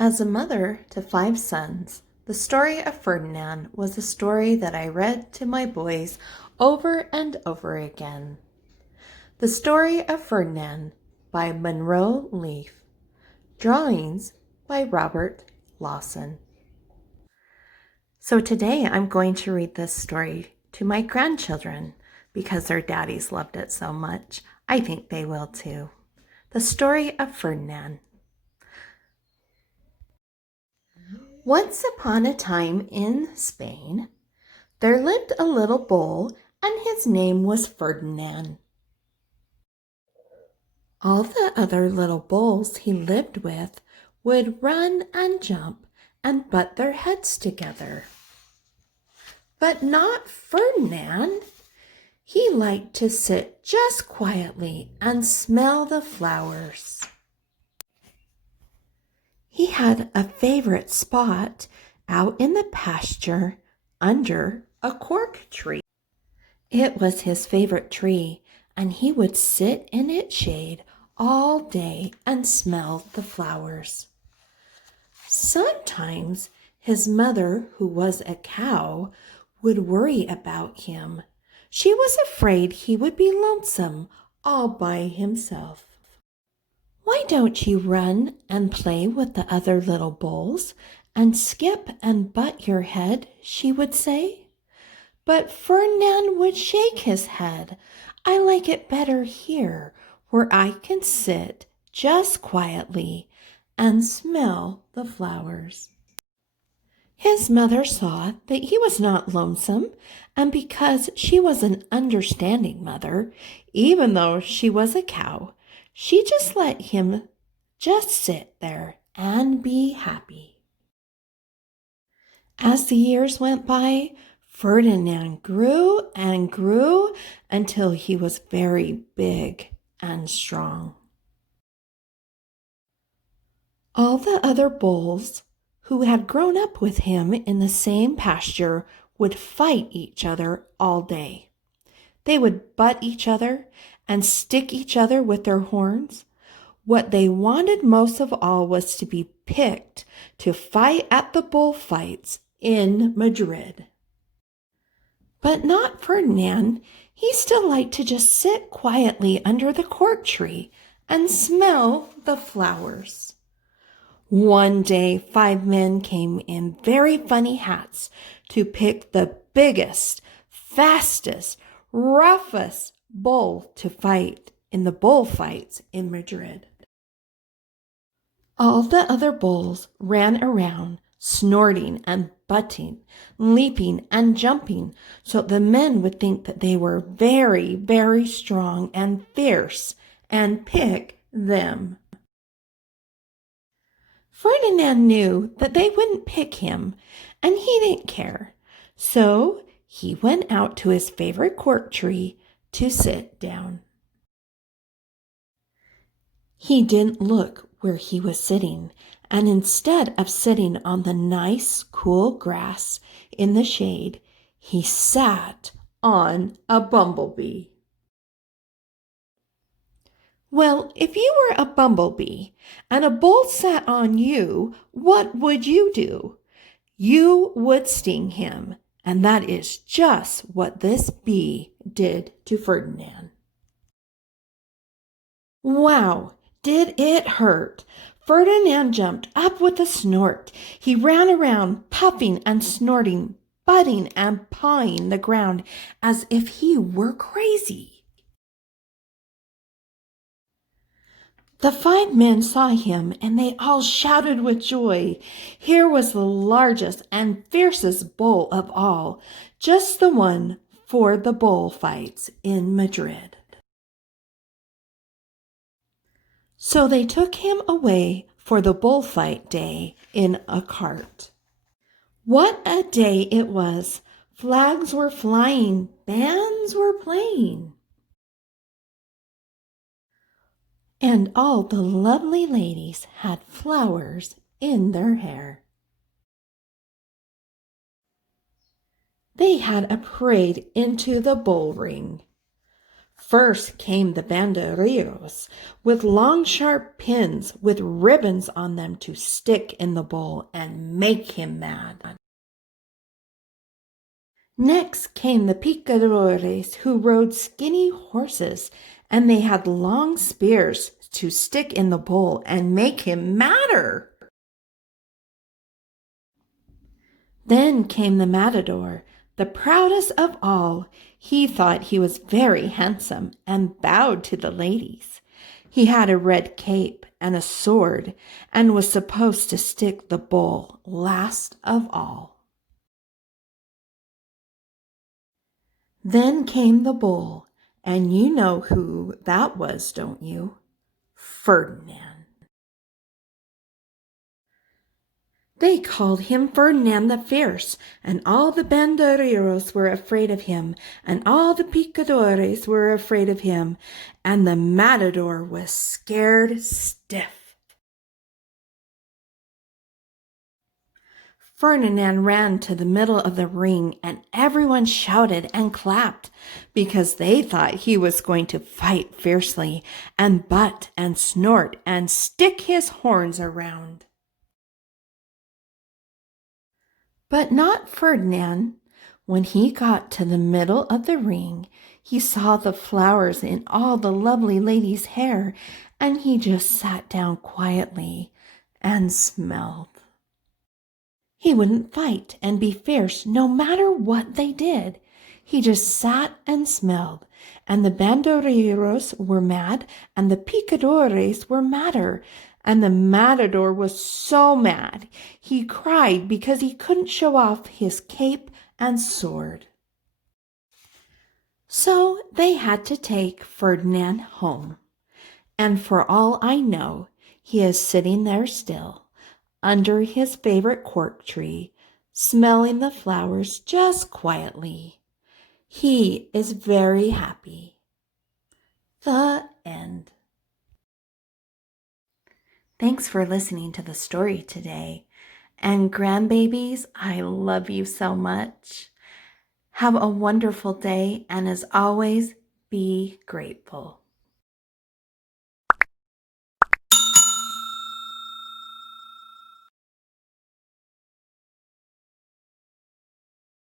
As a mother to 5 sons, the story of Ferdinand was a story that I read to my boys over and over again. The Story of Ferdinand by Munro Leaf. Drawings by Robert Lawson. So today I'm going to read this story to my grandchildren because their daddies loved it so much. I think they will too. The Story of Ferdinand. Once upon a time in Spain, there lived a little bull, and his name was Ferdinand. All the other little bulls he lived with would run and jump and butt their heads together. But not Ferdinand. He liked to sit just quietly and smell the flowers. He had a favorite spot out in the pasture under a cork tree. It was his favorite tree, and he would sit in its shade all day and smell the flowers. Sometimes his mother, who was a cow, would worry about him. She was afraid he would be lonesome all by himself. "Why don't you run and play with the other little bulls and skip and butt your head?" she would say. But Ferdinand would shake his head. "I like it better here, where I can sit just quietly and smell the flowers." His mother saw that he was not lonesome, and because she was an understanding mother, even though she was a cow, she just let him just sit there and be happy. As the years went by, Ferdinand grew and grew until he was very big and strong. All the other bulls who had grown up with him in the same pasture would fight each other all day. They would butt each other and stick each other with their horns. What they wanted most of all was to be picked to fight at the bullfights in Madrid. But not Ferdinand. He still liked to just sit quietly under the cork tree and smell the flowers. One day, 5 men came in very funny hats to pick the biggest, fastest, roughest bull to fight in the bullfights in Madrid. All the other bulls ran around, snorting and butting, leaping and jumping, so the men would think that they were very, very strong and fierce and pick them. Ferdinand knew that they wouldn't pick him, and he didn't care, so he went out to his favorite cork tree to sit down. He didn't look where he was sitting, and instead of sitting on the nice, cool grass in the shade, he sat on a bumblebee. Well, if you were a bumblebee and a bull sat on you, what would you do? You would sting him, and that is just what this bee did to Ferdinand. Wow, did it hurt! Ferdinand jumped up with a snort. He ran around, puffing and snorting, butting and pawing the ground as if he were crazy. The 5 men saw him, and they all shouted with joy. Here was the largest and fiercest bull of all, just the one for the bullfights in Madrid. So they took him away for the bullfight day in a cart. What a day it was! Flags were flying, bands were playing, and all the lovely ladies had flowers in their hair. They had a parade into the bull ring. First came the banderilleros with long sharp pins with ribbons on them to stick in the bowl and make him mad. Next came the picadores who rode skinny horses, and they had long spears to stick in the bowl and make him madder. Then came the matador, the proudest of all. He thought he was very handsome and bowed to the ladies. He had a red cape and a sword and was supposed to stick the bowl last of all. Then came the bull, and you know who that was, don't you? Ferdinand. They called him Ferdinand the Fierce, and all the banderilleros were afraid of him, and all the picadores were afraid of him, and the matador was scared stiff. Ferdinand ran to the middle of the ring, and everyone shouted and clapped because they thought he was going to fight fiercely and butt and snort and stick his horns around. But not Ferdinand. When he got to the middle of the ring, he saw the flowers in all the lovely ladies' hair, and he just sat down quietly and smelled. He wouldn't fight and be fierce no matter what they did. He just sat and smelled, and the banderilleros were mad, and the picadores were madder, and the matador was so mad he cried because he couldn't show off his cape and sword. So they had to take Ferdinand home, and for all I know, he is sitting there still, under his favorite cork tree, smelling the flowers just quietly. He is very happy. The end. Thanks for listening to the story today. And grandbabies, I love you so much. Have a wonderful day, and as always, be grateful.